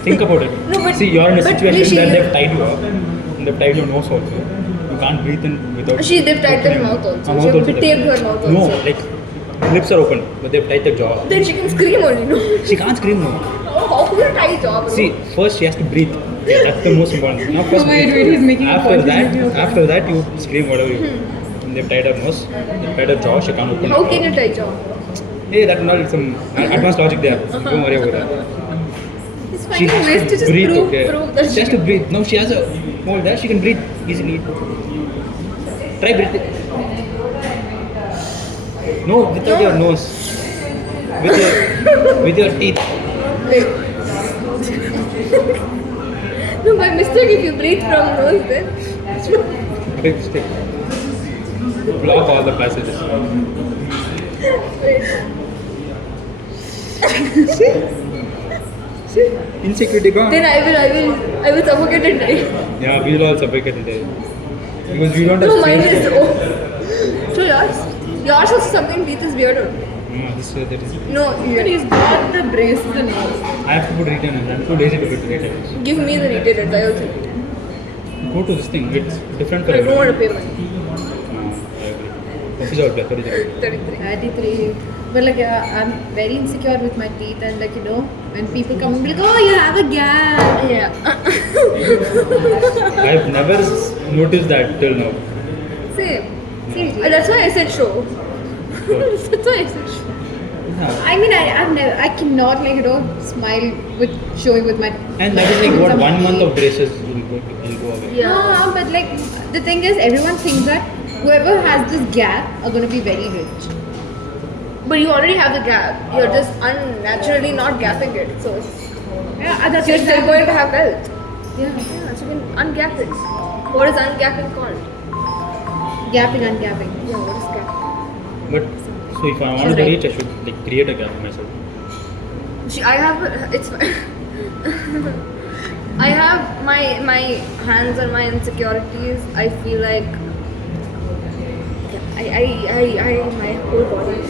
think about it. No, but- See, you're in a but situation Rishi, where you- they've tied you up and they've tied your nose also. You can't breathe in without. She they've tied her mouth also. Her She mouth also. taped her mouth No, also. like lips are open, but they've tied the jaw. Then she can scream only, no? She can't scream now. How could you tie jaw, bro? See, first she has to breathe. That's the most important thing. Now first Wait, breathe. he's making a after point. that, He's making a point. after that you scream whatever you. And they've tied her nose, they've tied her jaw. She can't open. How her can you jaw. tie jaw? Hey, that's not some advanced logic there. Don't worry about that. It's She finding has ways to to just breathe, prove, okay? prove that She has to breathe. Now she has a hole there. She can breathe easily. Try breathing. No, without your nose. With your teeth. No, by mistake, if you breathe from nose, then. Big mistake. Block all the passages. See? Insecurity gone. Then I will suffocate and die. Yeah, we'll all suffocate today. Because we don't have No, mine space. is so yours also something teeth is weird. Or? No, that is. No, But he's got the brace to the nose. I have to put retainers. I'm too lazy to put retainers. give me the retainers. I also need it. Go to this thing. It's different for I don't want everyone. to pay money. I agree. Office out there. 33. 33. But like, I'm very insecure with my teeth, and like, you know, when people come and be like, oh, you have a gap. Yeah. I've never noticed that till now. Same. Seriously. That's why I said show. That's why I said show. Yeah. I mean, I've never, I cannot like, you know, smile with showing with my. And that is like what some 1 month teeth. of braces will go away. Yeah. No, but like, the thing is, everyone thinks that whoever has this gap are going to be very rich. But you already have the gap. You're just unnaturally not gapping it. So Yeah, that's you're still going to have wealth. Yeah. Yeah, so you can ungap it. What is ungapping called? Gapping, ungapping. Yeah, what is gap? But so if I want She's to right. reach, I should like create a gap myself. I have it's I have my hands and my insecurities. I feel like I my whole body.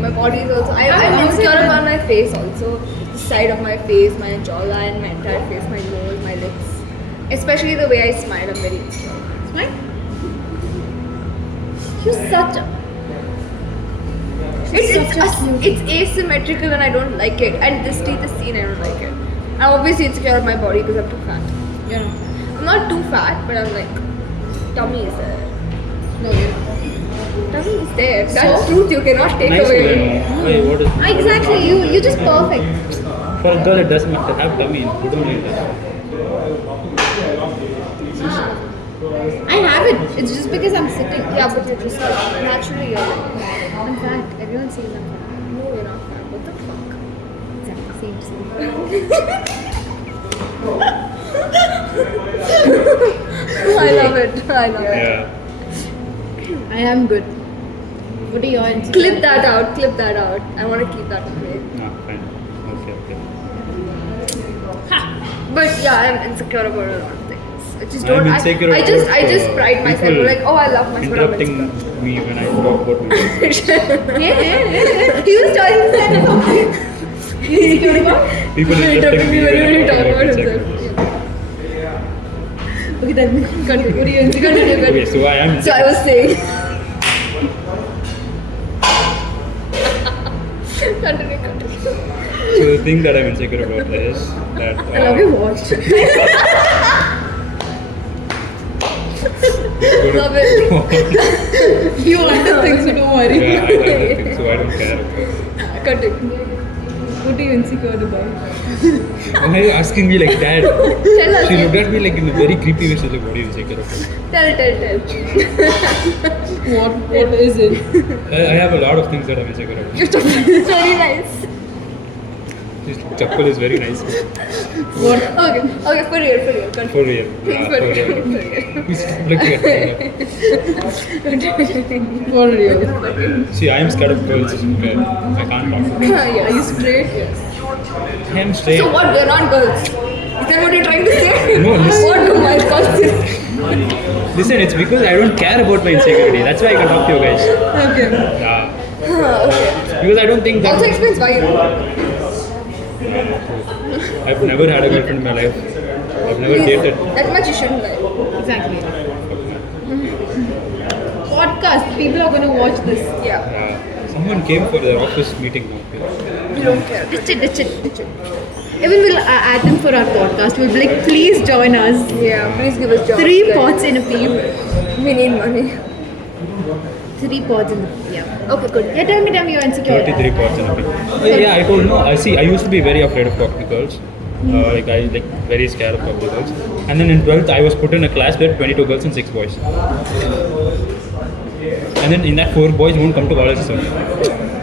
My body is also. I'm insecure about my face also. The side of my face, my jawline, my entire face, my nose, my lips. Especially the way I smile. I'm very insecure. Smile. You're such a. It's asymmetrical and I don't like it. And this teeth is seen, I don't like it. I'm obviously insecure of my body because I'm too fat. You're not. I'm not too fat, but I'm like, tummy is there. No, you're not. Tummy is there. That's So? truth you cannot take Nice to away. know. Wait, what is Exactly. You're just perfect. For a girl, it doesn't matter. Have tummy. You don't need it. I have it. It's just because I'm sitting. Yeah, but you're just naturally you're like, I'm fat. Everyone says I'm fat. no, you're not fat. What the fuck? Exactly. Same. I love it. I love it. Yeah. I am good. What are your insecurities? Clip that out. Clip that out. I want to keep that away. No, fine. Okay. But yeah, I'm insecure about a lot of things. I just I'm don't. insecure I just about, pride myself. people Like, oh, I love myself. But I'm Interrupting insecure. me when I talk about myself. He was telling me that. He's insecure about. People interrupting interrupting me when when he I talk talk about about himself. myself. Okay, then Continue. What are your insecurities? Continue. Okay, Continue. so I am. So I was saying. Continue. So the thing that I'm insecure about is that. I love your watch. Love it. You under things, so don't worry. Yeah, I like that thing, so I don't care. Continue. What are you insecure about? Why are you asking me like that? Tell us. She looked at me like in a very creepy way. She's like, "What are you insecure about?" Tell. What is it? I have a lot of things that I'm insecure about. It's very nice. This chappal is very nice. What? Okay, for real. Continue. For real. For Yeah, real. for real. Please look at me. For real. See, I am scared of girls. Okay? I can't talk to them. Yes. Are you straight? Yes. I am straight. So what? We're not girls. Is that what you're trying to say? No, listen. What do my thoughts is? Listen, it's because I don't care about my insecurity. That's why I can talk to you guys. Okay. Yeah. Okay. Because I don't think that. Also explains why you I've never had a girlfriend in my life. I've never dated. That much you shouldn't lie. Exactly. podcast. People are going to watch this. Yeah. Someone came for their office meeting now. We don't care. Ditch it. Even we'll add them for our podcast. We'll be like, please join us. Yeah, please give us jobs. 3 guys. pots in a peep. We need money. 3 pots in the yeah. Okay, good. Yeah, tell me you're insecure. 33 pots in a bit. Yeah, I told no. I see. I used to be very afraid of talking to girls. Like I very scared of talking to girls. And then in 12th, I was put in a class with 22 girls and 6 boys. And then in that 4 boys won't come to college soon.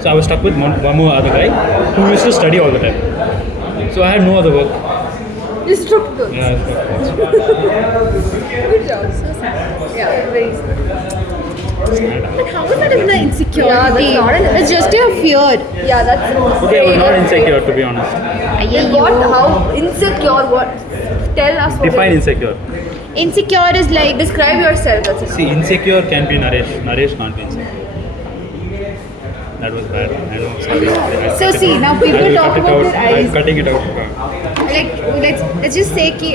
So I was stuck with one more other guy who used to study all the time. So I had no other work. You struck girls. Yeah, I was stuck with Good job. Yeah, very sad. But how is that even an insecurity? Yeah, that's not an It's just your fear. Yeah, that's Okay, I was not insecure to be honest. What? How insecure? What? Tell us what. Define insecure. Insecure is like Describe yourself. That's it. See, insecure can be Naresh. Naresh can't be insecure. That was bad. I know. Sorry. So see, now people I will talk cut it about out. their eyes. I'm cutting it out. like let's just say ki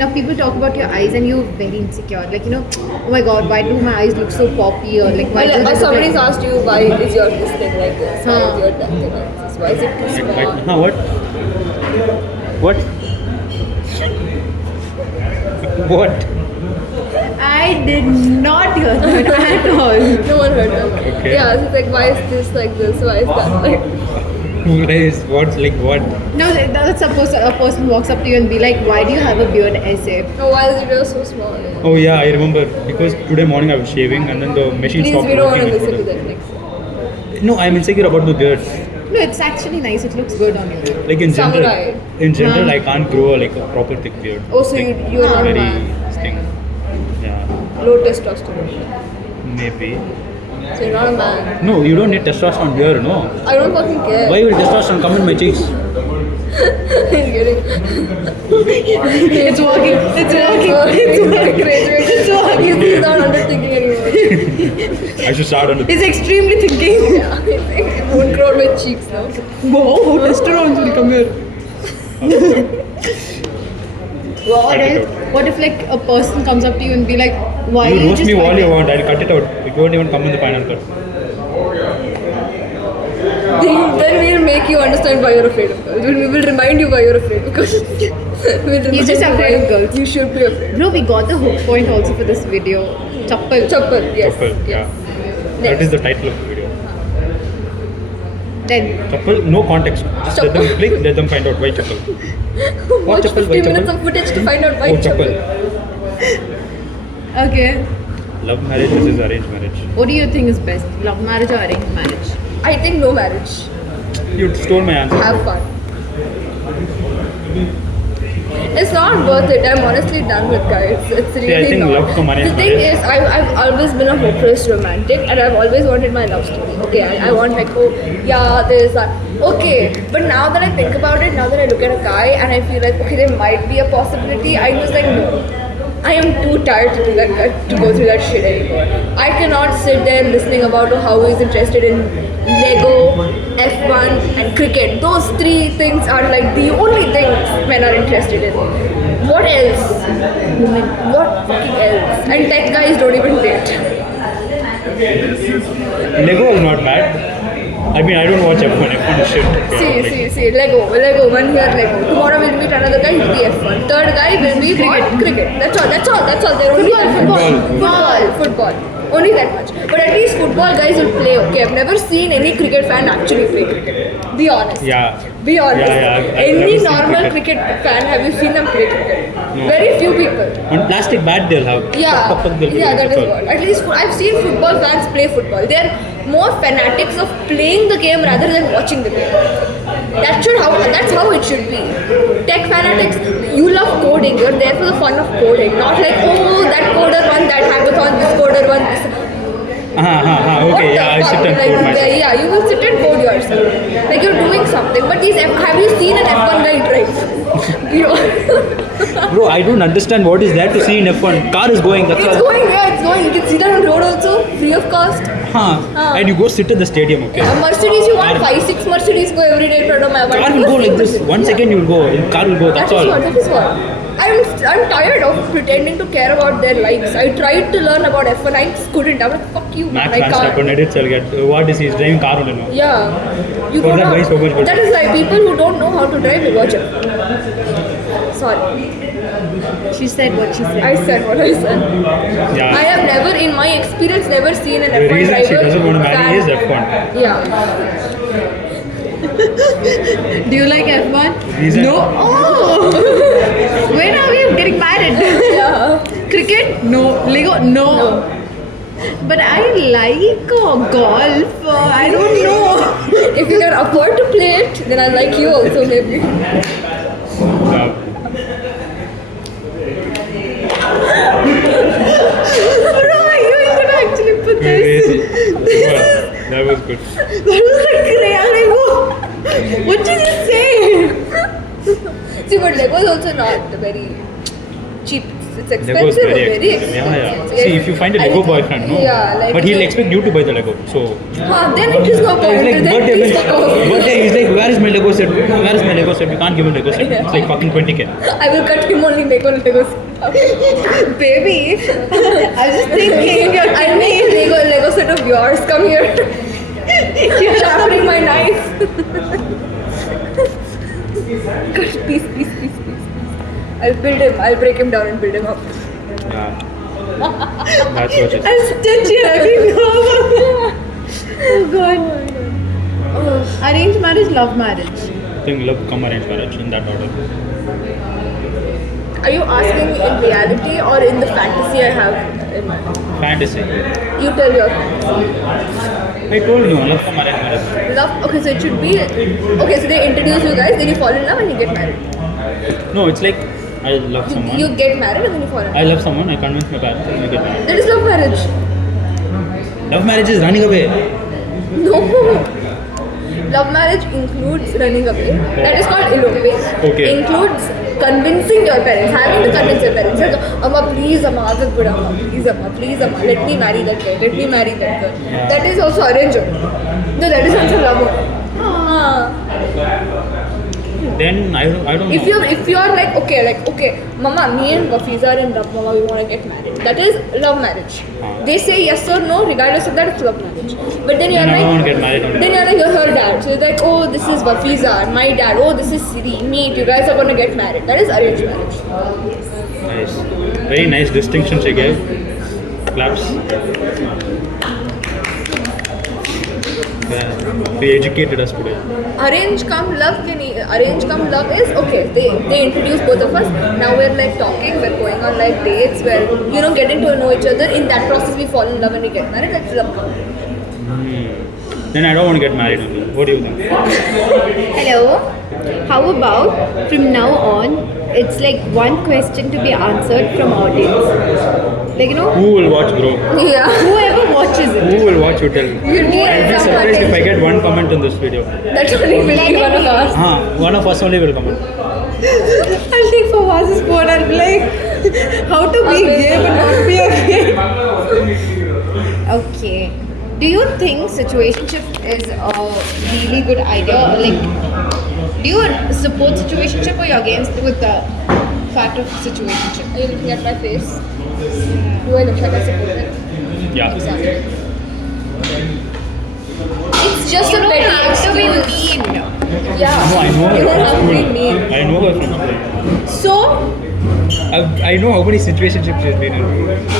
now people talk about your eyes and you're very insecure, like, you know, oh my god, why do my eyes look so poppy, or like why Well, do they somebody's look asked you why is your this thing like this? Why is your that thing like this? Why is it too small? What? What? What? I did not hear that at all. No one heard that. Okay. Yeah, so it's like why is this like this? Why is that like? Guys, what's like what? Now let's suppose a person walks up to you and be like, why do you have a beard, essay? Oh, why is your so small? Oh yeah, I remember because today morning I was shaving and then the machine Please, stopped we don't want to working. listen to that next. No, I'm insecure about the beard. No, it's actually nice, it looks good on you. Like in Samurai. general, Yeah. I can't grow like a proper thick beard. Oh, so like, you're not a very man. thing. Yeah, Low testosterone. maybe. So you're not a man. No, you don't need testosterone here, no. I don't fucking care. Why will testosterone come in my cheeks? I'm kidding. It's working. It's working. It's working. It's working. He's not underthinking anymore. I should start on the. He's extremely thinking. Yeah, it won't grow on my cheeks now. Whoa, testosterone will come here. What Cut it if, what if like a person comes up to you and be like, why You are you roast just me all you fighting? want, I'll cut it out. It won't even come in the final cut. Then we'll make you understand why you're afraid of girls. We will remind you why you're afraid because You're just afraid of girls. You should be afraid. Bro, we got the hook point also for this video. Chappal. Chappal, yes. Chappal, yes. yeah. That is the title of the video. Then, Chappal, no context. Just let them click, let them find out why Chappal. Watch Chappal, 15 why minutes Chappal? of footage to find out why Oh, Chappal. Chappal. okay. Love marriage versus arranged marriage. What do you think is best? Love marriage or arranged marriage? I think no marriage. You stole my answer. Have fun. It's not worth it. I'm honestly done with guys. It's really I think not. love from arranged The thing marriage. is, I've always been a hopeless romantic, and I've always wanted my love story. Okay, I want like, oh yeah, there's that. Okay, but now that I think about it, now that I look at a guy and I feel like okay, there might be a possibility, I'm just like no. I am too tired to do that, to go through that shit anymore. I cannot sit there listening about how he's interested in Lego, F1 and cricket. Those 3 things are like the only things men are interested in. What else? Women. What fucking else? And tech guys don't even date. Lego is not bad. I mean, I don't watch F1. F1 is shit. See, Lego, one here, Lego. Tomorrow we'll meet another guy, he'll be F1. Third guy will be cricket. That's all. They're only football. Only that much. But at least football guys will play, okay? I've never seen any cricket fan actually play cricket. Be honest. Yeah. Be honest. Yeah, I've Any never seen normal cricket fan, have you seen them play cricket? No. Very few people. On plastic bat they'll have. Yeah, Puck, they'll do, that that's is all. what. At least I've seen football fans play football. They're more fanatics of playing the game rather than watching the game. That's how it should be. Tech fanatics, you love coding. You're there for the fun of coding, not like oh that coder won that hackathon, this coder won this. Okay, yeah, I sit and code myself. Yeah, you will sit and code yourself. Like you're doing something. But have you seen an F1 guy drive? Bro, I don't understand what is there to see in F1. Car is going, that's It's all. going. You can see that on road also, free of cost. And you go sit at the stadium, okay? A Mercedes, you want 5-6 Mercedes go every day in front of my Car will go like this. 1 second you will go. Car will go, that's all. That is what. I'm tired of pretending to care about their likes. I tried to learn about F1, I just couldn't. I'm like, fuck you, man. Max I can't. Verstappen edits will get. What is he? He's driving car only now. Yeah. You For don't that, know. why so much good? That is why people who don't know how to drive, they watch it. Sorry. She said what she said. I said what I said. Yeah. I have never, in my experience, never seen an The F1 reason driver. she doesn't want to marry fan- is F1. Yeah. Do you like F1? Reason- No. Oh. When are we getting married? Yeah. Cricket? No. Lego? No. But I like golf. I don't know. If you can afford to play it, then I like you also maybe. Yeah. Bro, you can actually put Crazy. this. That was good. That was like crazy. What did you say? See, but Lego is also not very cheap. It's Lego is expensive, very but very expensive. expensive. Yeah, yeah. See, if you find a Lego boyfriend, no. Yeah, like. But he'll expect you to buy the Lego. So. Then it is no It's point. like Then birthday. please fuck off. Birthday. He's like, where is my Lego set? Where is my Lego set? You can't give him Lego set. It's like fucking 20K. I will cut him only make one Lego. Baby, I was just thinking you're I make a Lego set of yours. Come here. You're sharpening my knife. Cut piece. I'll build him. I'll break him down and build him up. Yeah. That's what it is. I'm stitching. Oh god. Arranged marriage, love marriage. I think love come arranged marriage in that order. Are you asking in reality or in the fantasy I have in my mind? Fantasy. You tell your I told you, love come arranged marriage. love. Okay, so it should be. Okay, so they introduce you guys, then you fall in love and you get married. No, it's like I love someone. You get married and then you fall in love. I love someone. I convince my parents and I get married. That is love marriage. Love marriage is running away. No. Love marriage includes running away. That is called eloping. Okay. Includes convincing your parents, having to convince your parents. Like, Amma, please, Amma, Agak Buddha, Amma, please, Amma, let me marry that girl, let me marry that girl. Yeah. That is also arranged. No, that is also love. Ah. Then I don't know. If you are like okay, Mama, me and Wafiza are in love, Mama, we want to get married. That is love marriage. They say yes or no, regardless of that, it's love marriage. But then you're Then I don't want to like, get married on then you're like, you're her dad. So you're like, oh, this is Wafiza, and my dad. Oh, this is Siri. Meet. You guys are going to get married. That is arranged marriage. Nice. Very nice distinction she gave. Claps. Yeah. They educated us today. Arrange come love is okay. They introduce both of us. Now we're like talking. We're going on like dates. We're getting to know each other. In that process, we fall in love and we get married. That's love come. Then I don't want to get married only. What do you think? Hello. How about from now on, it's like one question to be answered from audience. Like, Who will watch, bro? Yeah. whoever watches it. Who will watch? You tell me. You I'll be get some surprised if I attention. get one comment on this video. That only will be one of us. One of us only will comment. I'll take Fawaz's phone. I'll be like, how to be gay but not be a gay. Okay. Do you think situationship is a really good idea? Like, do you support situationship or you're against with the fact of situationship? Are you looking at my face? Do I look like I support it? Yeah. Exactly. It's just You a don't petty have to be excuse. mean. Yeah. No, I know You her don't have from to be school. mean. I know her from school. So, I know how many situationships she's been in.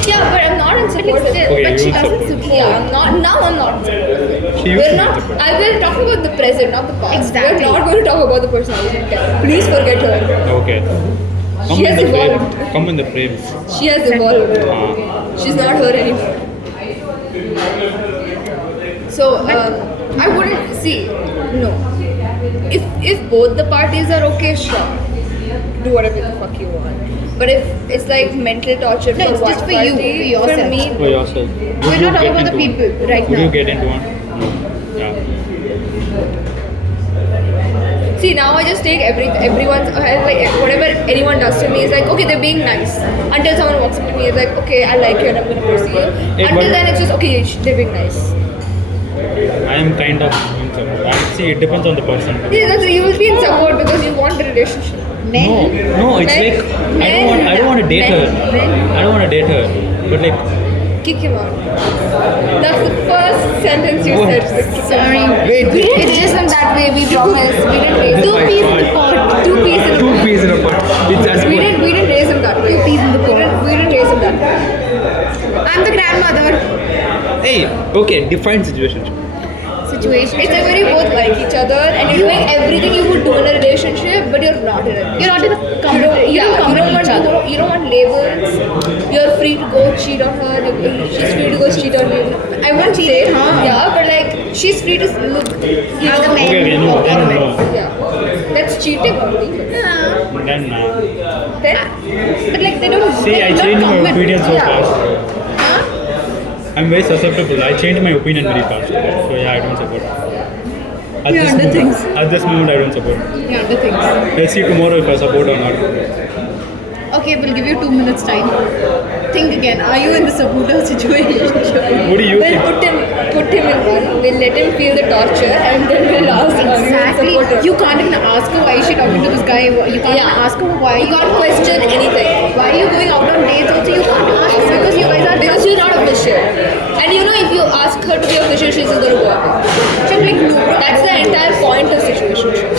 Yeah, but I'm not in support of it. Okay, but you she don't doesn't support. support. Yeah, I'm not. Now I'm not in support of it. She used We're to not. be support. I will talk about the present, not the past. Exactly. We're not going to talk about the personality. Please forget her. Okay. Come She in has the frame. evolved. Come in the frame. She has evolved. She's not her anymore. So I wouldn't see. No. If both the parties are okay, sure. Do whatever the fuck you want. But if it's like mental torture No, for it's one just for you, party, for yourself. for me, For yourself. We're not talking about the people right Would now. you get into one? No. Yeah. see now I just take everyone's like whatever anyone does to me is like okay they're being nice until someone walks up to me is like okay I like you and I'm gonna pursue you. Hey, Until but- then it's just okay they're being nice. I am kind of in support. See, it depends on the person. Yeah, that's you will be in support because you want the relationship. Men. No, it's Men- like I don't want to date her. Men. I don't want to date her. But like, Kick him out. That's the first sentence you What? said. Sorry. wait, It isn't that way. We promise. We didn't raise Two him. peas in the pot. Two peas in two peas in a pot. It's as We good. didn't raise him that way. Two peas in the pot. We didn't raise him that way. I'm the grandmother. Hey, okay, define situation. Situation. It's like when you both like each other and you're doing everything you would do in a relationship, but you're not in a relationship. You're not in a You don't complete each other. want, you don't want labels. You're free to go cheat on her. She's free to go cheat on you. I won't cheat, huh? Yeah, but like she's free to look. As a man. Okay, no, then no. Yeah, that's cheating only. Yeah. Then Then But like they don't. see, I they don't changed my commit. opinion so Yeah. fast. Huh? I'm very susceptible. I changed my opinion very fast. So yeah, I don't support. At You're this under moment, things. at this moment, I don't support. Yeah, the things. Let's see tomorrow if I support or not. Okay, we'll give you 2 minutes time. Think again. Are you in the supporter situation? What do you we'll think? put him in one. We'll let him feel the torture, and then we'll ask. Exactly. Support him. You can't even ask her why is she talking to this guy. You can't Yeah. ask her why You can't question anything. Why are you going out on dates also? You can't ask her because you guys are Because she's not official. And you know, if you ask her to be official, she's just gonna go away. She's like, no. That's the entire point of situationship.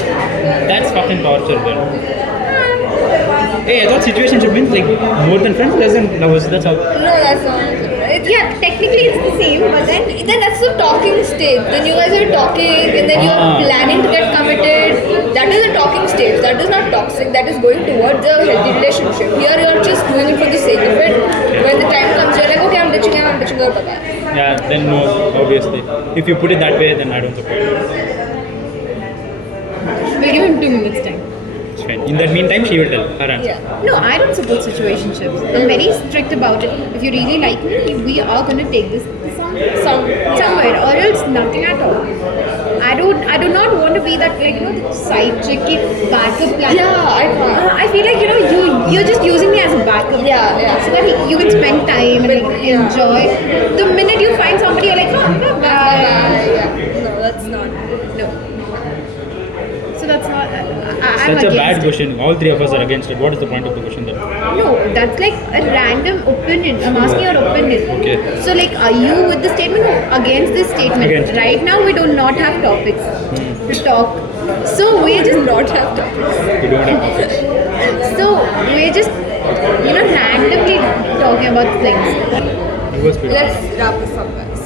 That's fucking torture, then. Hey, I thought situationship means like more than friends, less than lovers. That's how. No, that's not. Yeah, technically it's the same, but Then that's the talking stage. Then you guys are talking, and then you're Ah. planning to get committed. That is a talking stage. That is not toxic. That is going towards a healthy relationship. Here you're just doing it for the sake of it. When the time comes, you're like, okay, I'm ditching her, bye bye. Yeah, then no, obviously. If you put it that way, then I don't support. we'll give him 2 minutes time. It's fine. In that meantime, she will tell her answer. Yeah. No, I don't support situationships. I'm very strict about it. If you really like me, we are gonna take this somewhere, or else nothing at all. I do not want to be that, like, the side chicky backup plan. Yeah, I can't. I feel like you're just using me as a backup. Yeah. So that you can spend time and like, Yeah. enjoy. The minute you find somebody, you're like, oh, no, bye. Yeah. No, that's not. No. So that's not. I'm Such a against bad it. question. All three of us are against it. What is the point of the question then? No, that's like a random opinion. I'm asking your opinion. Okay. So, like, are you with the statement or against this statement? Against. Right now, we do not have topics to talk. So we just Not have topics. We don't have topics. so we're just randomly talking about things. It was pretty. Let's wrap this up, guys.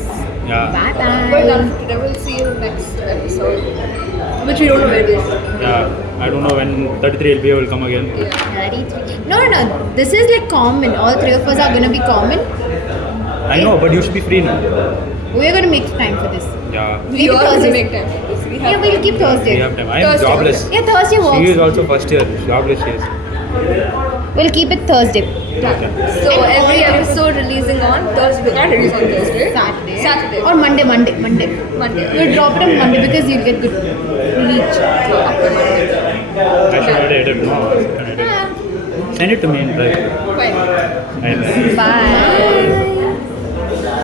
Yeah. Bye We're bye. done for today. We'll see you next episode, which we don't know where it is. Yeah. I don't know when 33 LBA will come again. 33. No. This is like common. All three of us are gonna be common. I know, but you should be free now. We're gonna make time for this. Yeah. We Maybe are going to Thursday. make time for this. We have Yeah, we'll keep Thursday. We have time. I am Thursday. jobless. Yeah, Thursday She is works. also first year. Jobless she is. We'll keep it Thursday. Okay. So every episode releasing on Thursday. We can't release on Thursday. Saturday. Or Monday. Monday. We'll drop it on Monday because you'll get good reach. After Monday. I should edit it. No. I should edit it. Send it to me in drive. Fine. I Bye.